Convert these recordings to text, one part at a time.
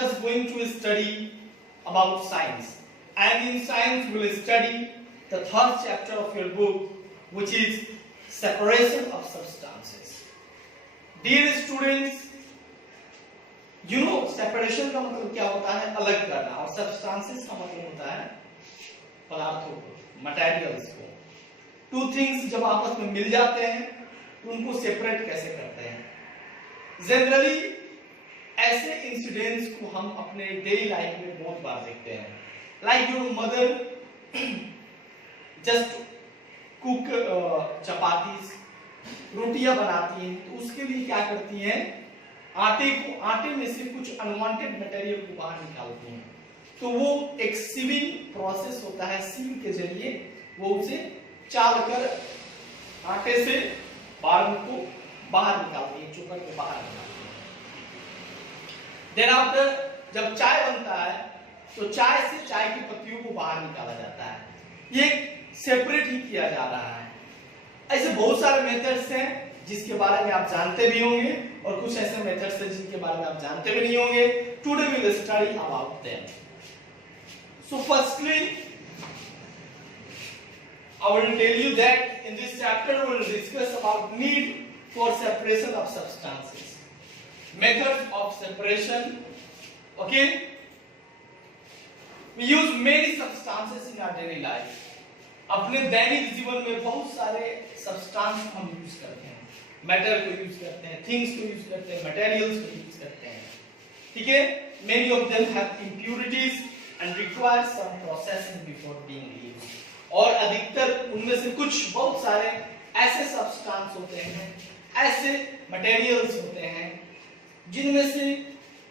just going to study about science, and in science we will study the third chapter of your book, which is separation of substances. Dear students, you know separation का मतलब क्या होता है? अलग करना, और substances का मतलब होता है पदार्थों को, मटेरियल्स को। टू थिंग्स जब आपस में मिल जाते हैं तो उनको सेपरेट कैसे करते हैं? जनरली ऐसे इंसिडेंट्स को हम अपने डेली लाइफ में बहुत बार देखते हैं। Like your mother just cook chapatis, रोटियां बनाती हैं, तो उसके लिए क्या करती हैं? आटे में से कुछ अनवांटेड मटेरियल को बाहर निकालती हैं। तो वो एक सीविंग प्रोसेस होता है, सीव के जरिए वो उसे चालकर आटे से बार्न को बाहर निकालती है, चोकर को बाहर निकालती है। देन आफ्टर जब चाय बनता है तो चाय से चाय की पत्तियों को बाहर निकाला जाता है। ये सेपरेट ही किया जा रहा है। ऐसे बहुत सारे मेथड्स हैं जिसके बारे में आप जानते भी होंगे, और कुछ ऐसे मेथड्स हैं जिनके बारे में आप जानते भी नहीं होंगे। Today we will study about them. So firstly, I will tell you that in this chapter we will discuss about need for separation of substances, methods of separation. Okay, we use many substances in our daily life. अपने दैनिक जीवन में बहुत सारे substance हम use करते हैं, matter को use करते हैं, थिंग्स को यूज करते हैं, मटेरियल्स को यूज करते हैं। ठीक है, many of them have impurities and require some processing before being used. और अधिकतर उनमें से कुछ बहुत सारे ऐसे सब्सटेंस होते हैं, ऐसे मटेरियल्स होते हैं जिनमें से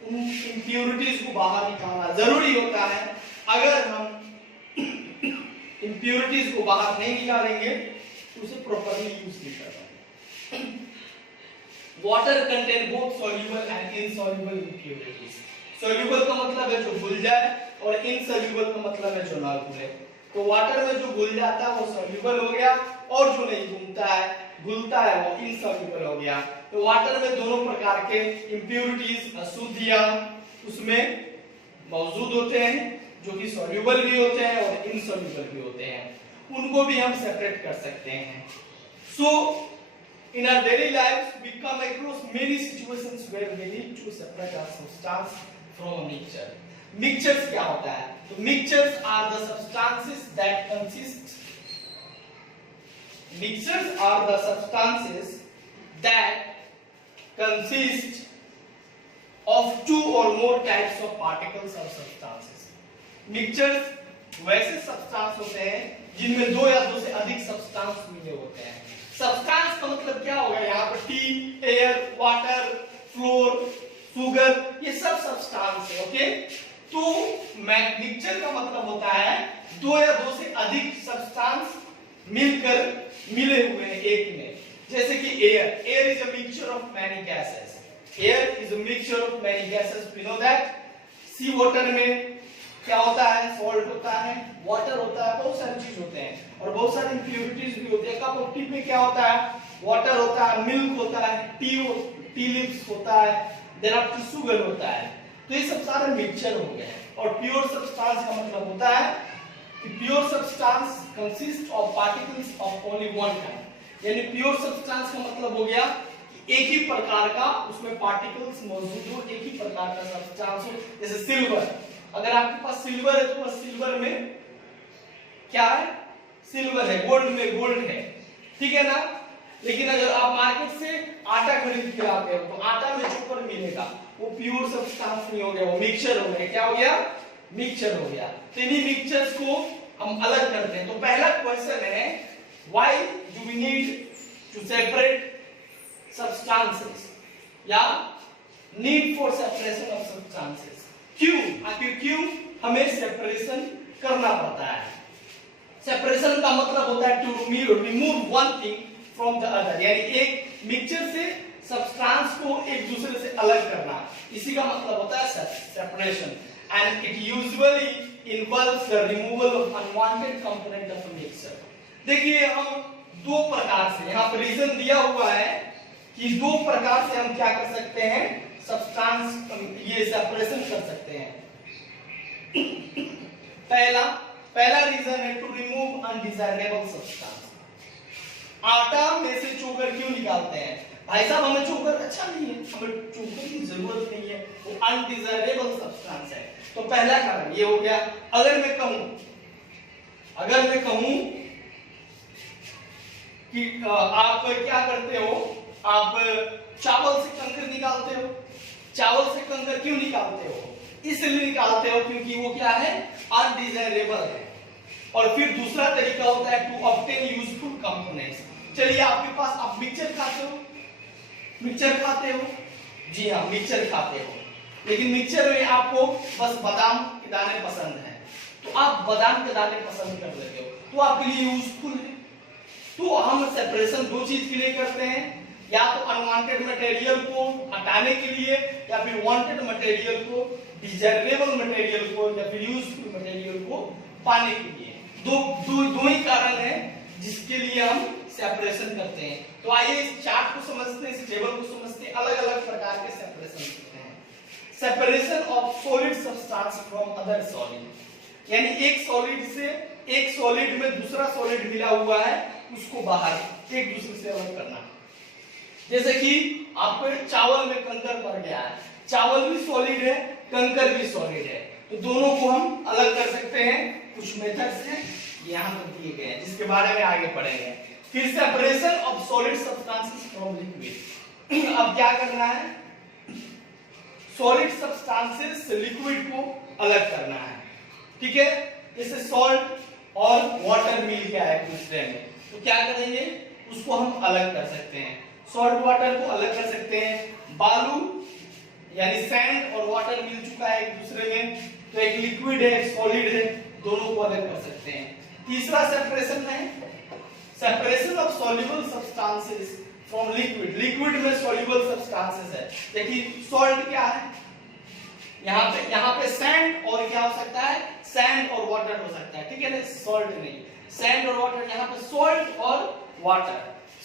उन इम्प्योरिटीज को बाहर निकालना जरूरी होता है। अगर हम इम्प्योरिटीज को बाहर नहीं निकालेंगे तो उसे प्रॉपर्ली यूज नहीं कर पाएंगे। Water contain both soluble and insoluble impurities. Soluble का मतलब है जो घुल जाए, और इनसॉल्युबल का मतलब है जो ना घुले। तो वाटर में जो घुल जाता है वो सॉल्युबल हो गया, और जो नहीं घुलता है वो इनसॉल्युबल हो गया। तो वाटर में दोनों प्रकार के इम्प्योरिटीज, अशुद्धियां उसमें मौजूद होते हैं, जो कि सॉल्युबल भी होते हैं और इनसॉल्युबल भी होते हैं। उनको भी हम सेपरेट कर सकते हैं। सो in our daily lives we come across many situations where we need to separate our substance from a mixture. Mixtures क्या होता है? तो mixtures are the substances that consist of two or more types of particles or substances. Mixtures वैसे substance होते हैं जिनमें दो या दो से अधिक substance मिले होते हैं। सब्सटेंस का मतलब क्या होगा? यहाँ पर T, air, water, floor, sugar, ये सब सब्सटेंस है। ओके, तो मिक्सचर का मतलब होता है दो या दो से अधिक सब्सटेंस मिले हुए हैं एक में। जैसे कि air is a mixture of many gases. Air is a mixture of many gases. We know that. Sea water में क्या होता है? सॉल्ट होता है, वाटर होता है, बहुत सारी चीज होते हैं, और बहुत सारी इंप्योरिटीज भी होती है। कप ऑफ टी में क्या होता है? वाटर होता है, मिल्क होता है, टी लीव्स होता है, देन आफ्टर शुगर होता है। तो ये सब सारे मिक्सचर हो गए। और प्योर सब्सटेंस का मतलब होता है कि pure substance consist of particles of only one kind. यानी प्योर सब्सटेंस का मतलब हो गया कि एक ही प्रकार का उसमें पार्टिकल्स मौजूद हो, एक ही प्रकार का सब्सटेंस हो। जैसे सिल्वर, अगर आपके पास सिल्वर है तो सिल्वर में क्या है? सिल्वर है। गोल्ड में गोल्ड है, ठीक है ना? लेकिन अगर आप मार्केट से आटा खरीद के लाते हो तो आटा में चोकर मिलेगा, वो प्योर सब्सटेंस नहीं हो गया, वो मिक्सचर हो गया। क्या हो गया? मिक्सचर हो गया। तो इन्हीं मिक्सचर्स को हम अलग करते हैं। तो पहला क्वेश्चन है, why do we need to separate substances, या need for separation of substances. क्यों? आखिर क्यों हमें सेपरेशन करना पड़ता है? सेपरेशन का मतलब होता है to remove one thing from the other, यानी एक मिक्सचर से सब्सटेंस को एक दूसरे से अलग करना, इसी का मतलब होता है separation. And it usually involves the removal of unwanted component of a mixture. देखिए, हम दो प्रकार से, यहाँ पर रीजन दिया हुआ है कि दो प्रकार से हम क्या कर सकते हैं? सब्सटेंस ये सेपरेशन कर सकते हैं। पहला रीजन है टू रिमूव अनडिजायरेबल सब्सटेंस। आटा में से चोकर क्यों निकालते हैं? भाई साहब हमें चोकर अच्छा नहीं है, हमें चोकर की जरूरत नहीं है, वो अनडिजायरेबल सब्सटेंस है। तो पहला कारण ये हो गया। अगर मैं कहूं कि आप क्या करते हो, आप चावल से कंकर निकालते हो। चावल से कंकर क्यों निकालते हो? इसलिए निकालते हो क्योंकि वो क्या है, अनडिजायरेबल है। और फिर दूसरा तरीका होता है टू ऑब्टेन यूजफुल कंपोनेंट्स। चलिए आपके पास, आप मिक्सचर खाते हो, जी हाँ मिक्सचर खाते हो, लेकिन मिक्सचर में आपको बस बादाम के दाने पसंद है, तो आप बादाम के दाने पसंद कर लेते हो, तो आपके लिए यूजफुल है। तो हम सेपरेशन दो चीज के लिए करते हैं, या तो अनवांटेड मटेरियल को हटाने के लिए, या फिर वांटेड मटेरियल को, डिजायरेबल मटेरियल को, या फिर यूजफुल मटेरियल को पाने के लिए। दो ही कारण है जिसके लिए हम सेपरेशन करते हैं। तो आइए इस चार्ट को समझते हैं, इस टेबल को समझते हैं, अलग अलग प्रकार के सेपरेशन करते हैं। Separation of solid substance from other solid, यानी एक सॉलिड में दूसरा सॉलिड मिला हुआ है, उसको बाहर एक दूसरे से अलग करना। जैसे कि आपको चावल में कंकर पड़ गया है, चावल भी सॉलिड है, कंकर भी सॉलिड है, तो दोनों को हम अलग कर सकते हैं। कुछ मेथड्स हैं यहाँ पर दिए गए हैं, जिसके बारे में आगे पढ़ेंगे। फिर separation of solid substances from liquid. अब क्या करना है, सॉलिड सब्सटेंसेस से लिक्विड को अलग करना है, ठीक है। जैसे सॉल्ट और वाटर मिल गया है एक दूसरे में, तो क्या करेंगे, उसको हम अलग कर सकते हैं। सॉल्ट वाटर को अलग कर सकते हैं। बालू यानी सैंड और वाटर मिल चुका है एक दूसरे में, तो एक लिक्विड है, एक सॉलिड है, दोनों को अलग कर सकते हैं। तीसरा सेपरेशन है separation of soluble substances from liquid. Liquid में सॉल्युबल सब्सटेंसेस है, देखिए सॉल्ट क्या है, यहाँ पे सैंड और क्या हो सकता है, सैंड और वाटर हो सकता है, ठीक है ना, सॉल्ट नहीं, सैंड और वाटर। यहाँ पे सॉल्ट और वाटर।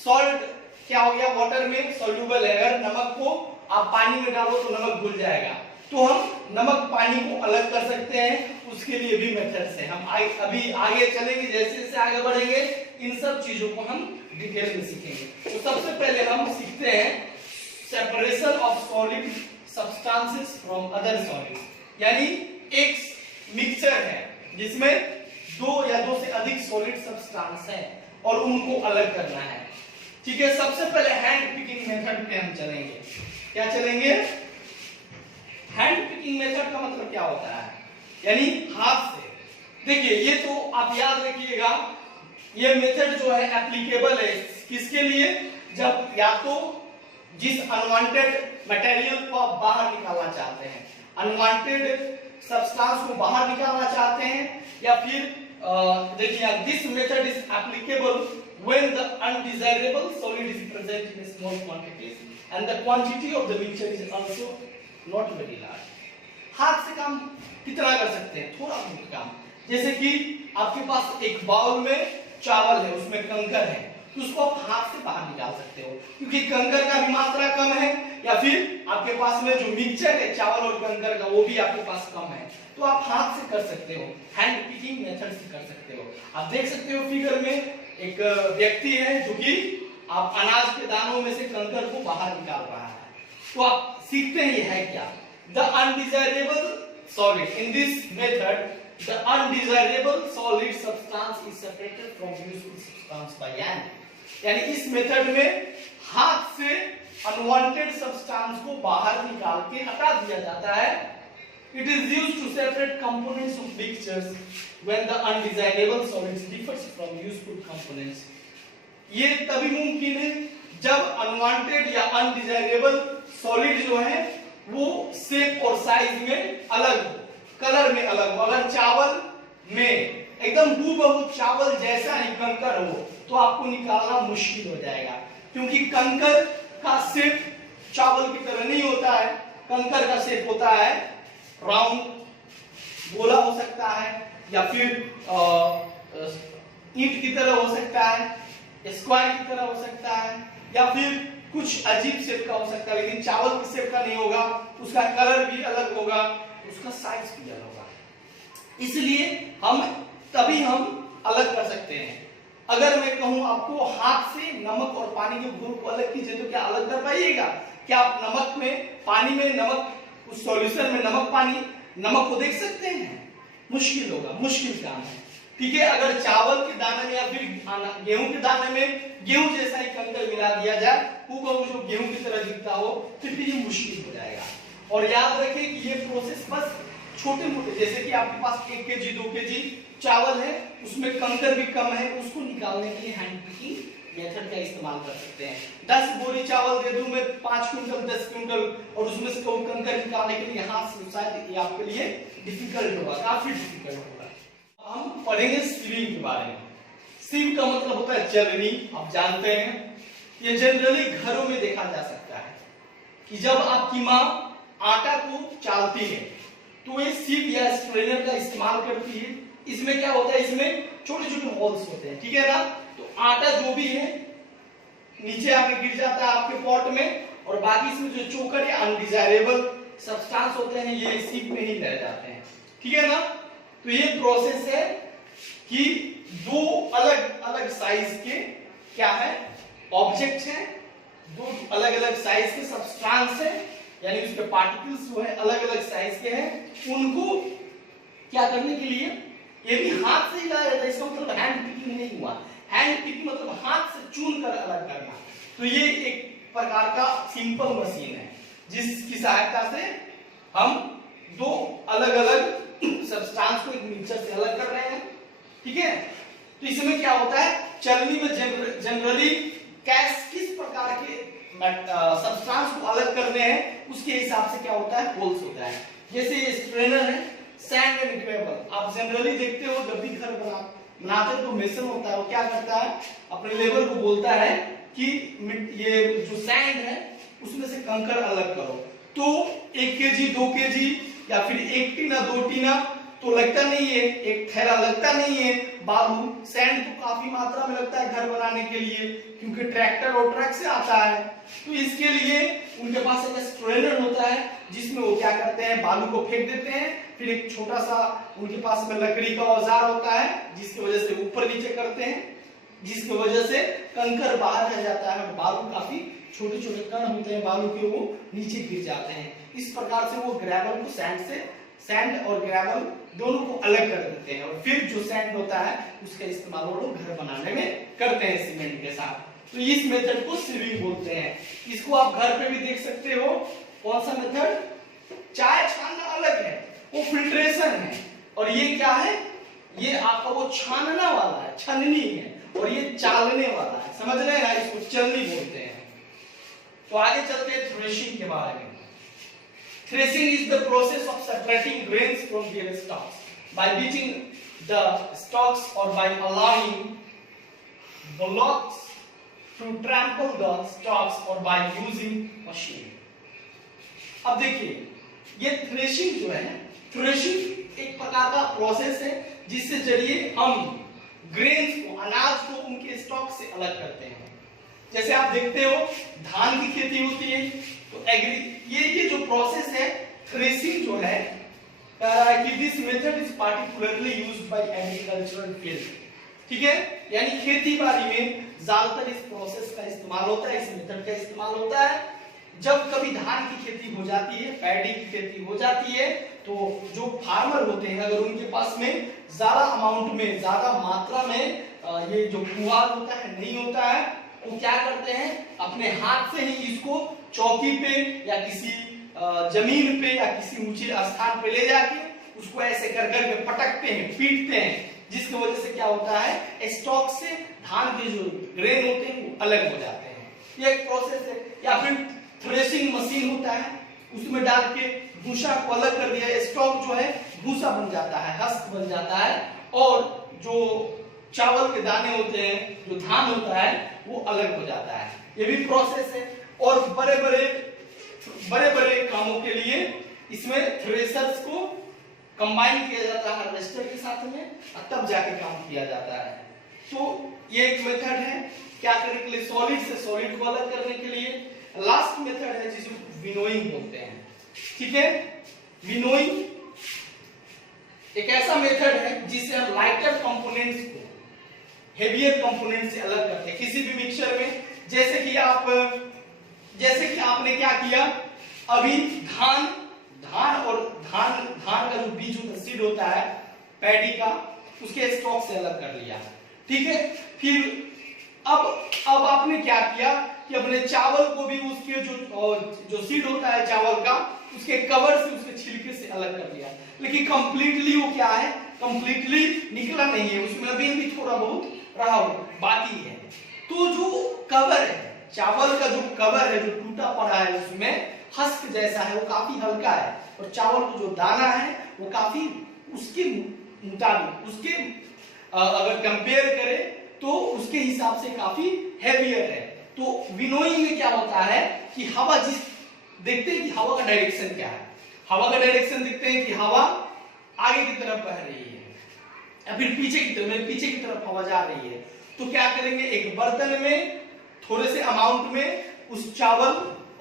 सॉल्ट क्या हो गया, वाटर में सॉल्युबल है, अगर नमक को आप पानी में डालो तो नमक घुल जाएगा, तो हम नमक पानी को अलग कर सकते हैं, उसके लिए भी मेथड्स हैं। हम अभी आगे चलेंगे, जैसे जैसे आगे बढ़ेंगे इन सब चीजों को हम डिटेल में सीखेंगे। तो सबसे पहले हम सीखते हैं separation of solid substances from other solids. यानी एक मिक्सचर है जिसमें दो या दो से अधिक सॉलिड सब्सटेंस है और उनको अलग करना है, ठीक है। सबसे पहले हैंड पिकिंग मेथड पे हम चलेंगे। क्या चलेंगे, हैंड पिकिंग मेथड का मतलब क्या होता है, यानी हाथ से। देखिए ये तो आप याद रखिएगा, ये मेथड जो है एप्लीकेबल है किसके लिए, जब या तो जिस अनवांटेड मटेरियल को आप बाहर निकालना चाहते हैं, अनवांटेड सब्सटेंस को बाहर निकालना चाहते हैं, या फिर देखिए this method is applicable when the undesirable solid is present in small quantities and the quantity of the mixture is also not very large। हाथ से काम कितना कर सकते हैं, थोड़ा बहुत काम। जैसे कि आपके पास एक बाउल में चावल है, उसमें कंकर है, तो उसको आप हाथ से बाहर निकाल सकते हो, क्योंकि कंकर का भी मात्रा कम है, या फिर आपके पास में जो मिक्सचर है चावल और कंकर का, वो भी आपके पास कम है, तो आप हाथ से कर सकते हो, हैंड पिकिंग मेथड से कर सकते हो। आप देख सकते हो फिगर में एक व्यक्ति है जो कि आप अनाज के दानों में से कंकर को बाहर निकाल रहा है। तो आप सीखते हैं ये है क्या, the undesirable solid in this method, the undesirable solid substance is separated from useful substance by hand. यानी इस मेथड में हाथ से अनवांटेड सब्सटेंस को बाहर निकाल के हटा दिया जाता है। It is used to separate components of mixtures when the undesirable solids differs from useful components। ये तभी मुमकिन है जब अनवांटेड या अनडिजायरेबल सॉलिड जो है वो शेप और साइज में अलग हो, कलर में अलग हो। अगर चावल में एकदम हूबहू चावल जैसा ही कंकर हो तो आपको निकालना मुश्किल हो जाएगा, क्योंकि कंकर का शेप चावल की तरह नहीं होता है। कंकर का शेप होता है राउंड, गोला हो सकता है, या फिर ईंट की तरह हो सकता है, स्क्वायर की तरह हो सकता है, या फिर कुछ अजीब शेप का हो सकता है, लेकिन चावल की शेप का नहीं होगा, उसका कलर भी अलग होगा, उसका साइज भी अलग होगा। इसलिए तभी हम अलग कर सकते हैं। अगर मैं कहूं आपको हाथ से नमक और पानी के घोल को अलग कीजिए, तो क्या अलग कर पाइएगा? क्या आप नमक में, पानी में नमक, उस सॉल्यूशन में नमक, पानी, नमक को देख सकते हैं? मुश्किल होगा, मुश्किल काम है। ठीक है, अगर चावल के दाने में या फिर गेहूं के दाने में गेहूं जैसा ही कंकर मिला दिया जाए, वो जो गेहूं की तरह दिखता हो, तो फिर ये मुश्किल हो जाएगा। और याद रखिए कि ये प्रोसेस बस छोटे मोटे, जैसे कि आपके पास 1 केजी 2 केजी चावल है, उसमें कंकर भी कम है, उसको निकालने के लिए हैंड पिकिंग मेथड का इस्तेमाल कर सकते हैं। 10 बोरी चावल दे दूं मैं, 5 क्विंटल 10 क्विंटल, और उसमें से कोई कंकर निकालने के लिए हाथ से, शायद ये आपके लिए डिफिकल्ट होगा, काफी डिफिकल्ट होगा। हम पढ़ेंगे सीविंग के बारे में। सीव का मतलब होता है चलनी, आप जानते हैं। ये जनरली घरों में देखा जा सकता है कि जब आपकी माँ आटा को चालती है तो ये सीव या स्ट्रेनर का इस्तेमाल करती है। इसमें क्या होता है, इसमें छोटे छोटे होल्स होते हैं, ठीक है ना। तो आटा जो भी है नीचे आके गिर जाता है आपके पॉट में, और बाकी इसमें जो चोकर या अनडिजायरेबल सब्सटेंस होते हैं ये सीव में ही रह जाते हैं, ठीक है ना। तो ये प्रोसेस है कि दो अलग अलग साइज के क्या है, ऑब्जेक्ट हैं, दो अलग अलग साइज के सब्सटेंस है, यानी उसके पार्टिकल्स जो है अलग अलग साइज के हैं। उनको क्या करने के लिए, ये भी हाथ से हिलाया जाता है। इसका मतलब हैंड पिकिंग नहीं हुआ। हैंड पिकिंग मतलब हाथ से चुन कर अलग करना। तो ये एक प्रकार का सिंपल मशीन है जिसकी सहायता से हम दो अलग अलग सब्सटेंस को एक मिक्सचर से अलग कर रहे हैं, ठीक है। तो इसमें क्या होता है, चलनी में जनरली किस प्रकार के सब्सटेंस को अलग करने हैं उसके हिसाब से क्या होता है, होल्स होता है। जैसे ये स्ट्रेनर है, सैंड एंड ग्रेवल, आप जनरली देखते हो जब भी घर बनाते तो मेसन होता है, वो क्या करता है, अपने लेबर को बोलता है कि ये जो सैंड है उसमें से कंकर अलग करो। तो 1 केजी 2 केजी या फिर 1 टीना 2 टीना तो लगता नहीं है, एक थैला लगता नहीं है। बालू सैंड तो काफी मात्रा में लगता है घर बनाने के लिए, क्योंकि ट्रैक्टर और ट्रक से आता है। तो इसके लिए उनके पास एक स्ट्रेनर होता है जिसमें वो क्या करते हैं, बालू को फेंक देते हैं, फिर एक छोटा सा उनके पास में लकड़ी का औजार होता है जिसकी वजह से ऊपर नीचे करते हैं, जिसकी वजह से कंकर बाहर रह जाता है। बालू काफी छोटे छोटे कण होते हैं बालू के, वो नीचे गिर जाते हैं। इस प्रकार से वो ग्रेवल को सैंड और ग्रेवल दोनों को अलग कर देते हैं, और फिर जो सैंड होता है उसका इस्तेमाल वो लोग घर बनाने में करते हैं सीमेंट के साथ। तो इस मेथड को सीविंग बोलते हैं। इसको आप घर पे भी देख सकते हो। कौन सा मेथड, चाय छानना अलग है, वो फिल्ट्रेशन है, और ये क्या है, ये आपका वो छानना वाला है, छननी है, और ये चालने वाला है, समझ रहे हैं ना, इसको चलनी बोलते हैं। तो आगे चलते हैं थ्रेशिंग के बारे में। Threshing is the process of separating grains from their stalks by beating the stalks or by allowing bullocks to trample the stalks or by using machine। अब देखिए ये थ्रेशिंग जो है, थ्रेशिंग एक प्रकार का प्रोसेस है जिससे जरिए हम ग्रेन्स को, अनाज को उनके स्टॉक से अलग करते हैं। जैसे आप देखते हो धान की खेती होती है तो ये जो प्रोसेस है थ्रेशिंग जो है, कह रहा है कि this method is particularly used by agricultural field, ठीक है, यानी खेती बाड़ी में ज्यादातर इस प्रोसेस का इस्तेमाल होता है, इस मेथड का इस्तेमाल होता है। जब कभी धान की खेती हो जाती है, पैडी की खेती हो जाती है, तो जो फार्मर होते हैं अगर उनके पास में ज्यादा अमाउंट में, ज्यादा मात्रा में ये जो पुआल होता है नहीं होता है, वो क्या करते हैं, अपने हाथ से ही इसको चौकी पे या किसी जमीन पे या किसी ऊंचे स्थान पे ले जाके उसको ऐसे कर कर के पटकते हैं, पीटते हैं, जिसकी वजह से क्या होता है, स्टॉक से धान के जो ग्रेन होते हैं वो अलग हो जाते हैं। ये एक प्रोसेस है। या फिर थ्रेशिंग मशीन होता है, उसमें डाल के भूसा को अलग कर दिया, स्टॉक जो है भूसा बन जाता है, हस्त बन जाता है, और जो चावल के दाने होते हैं, जो धान होता है, वो अलग हो जाता है। ये भी प्रोसेस है। और बड़े बड़े कामों के लिए इसमें थ्रेशर्स को कंबाइन किया जाता है हार्वेस्टर के साथ में, और तब जाके काम किया जाता है। तो ये एक मेथड है क्या करने के लिए, सॉलिड से सॉलिड को अलग करने के लिए। लास्ट मेथड है जिसे विनोइंग बोलते हैं, ठीक है। विनोइंग एक ऐसा मेथड है जिससे हम लाइटर कंपोनेंट्स को हेवियर कंपोनेंट से अलग करते हैं किसी भी मिक्सचर में। जैसे कि आपने क्या किया, अभी धान का जो बीज होता है, सीड होता है पैडी का, उसके स्टॉक से अलग कर लिया, ठीक है। फिर अब आपने क्या किया कि अपने चावल को भी उसके जो सीड होता है चावल का, उसके कवर से, उसके छिलके से अलग कर दिया। लेकिन कंप्लीटली वो क्या है, कंप्लीटली निकला नहीं है, उसमें अभी भी थोड़ा बहुत रहा बाकी है। तो जो कवर है, चावल का जो कवर है, जो टूटा पड़ा है, उसमें हस्क जैसा है, वो काफी हल्का है, और चावल को जो दाना है वो काफी उसके मुताबिक, उसके अगर कंपेयर करें तो उसके हिसाब से काफी हेवियर है। तो विनोइंग में क्या होता है कि हवा देखते हैं कि हवा का डायरेक्शन क्या है, हवा का डायरेक्शन देखते हैं कि हवा आगे की तरफ बह रही है या फिर पीछे की तरफ हवा जा रही है। तो क्या करेंगे, एक बर्तन में थोड़े से अमाउंट में उस चावल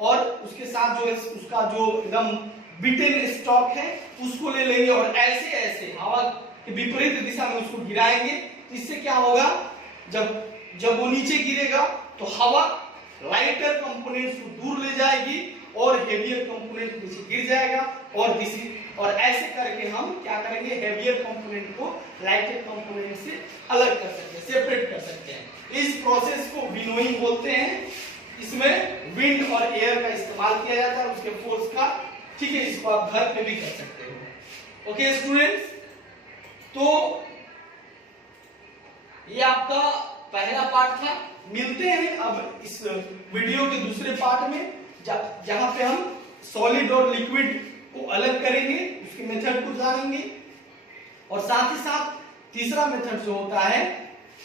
और उसके साथ जो उसका जो एकदम बिटेन स्टॉक है उसको ले लेंगे और ऐसे हवा के विपरीत दिशा में उसको गिराएंगे। इससे क्या होगा, जब वो नीचे गिरेगा तो हवा लाइटर कंपोनेंट्स को दूर ले जाएगी और हेवियर कंपोनेंट नीचे गिर जाएगा, और ऐसे करके हम क्या करेंगे, हेवियर कंपोनेंट को लाइटर कंपोनेंट से अलग कर सकते हैं, सेपरेट कर सकते हैं। इस प्रोसेस को विनोइंग बोलते हैं। इसमें विंड और एयर का इस्तेमाल किया जाता है, उसके फोर्स का, ठीक है। इसको आप घर पे भी कर सकते हो। ओके स्टूडेंट्स, तो ये आपका पहला पार्ट था। मिलते हैं अब इस वीडियो के दूसरे पार्ट में, जहां पे हम सॉलिड और लिक्विड को अलग करेंगे, उसके मेथड को जानेंगे, और साथ ही साथ तीसरा मेथड जो होता है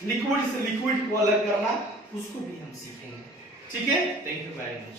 लिक्विड से लिक्विड को अलग करना, उसको भी हम सीखेंगे, ठीक है। Thank you very much.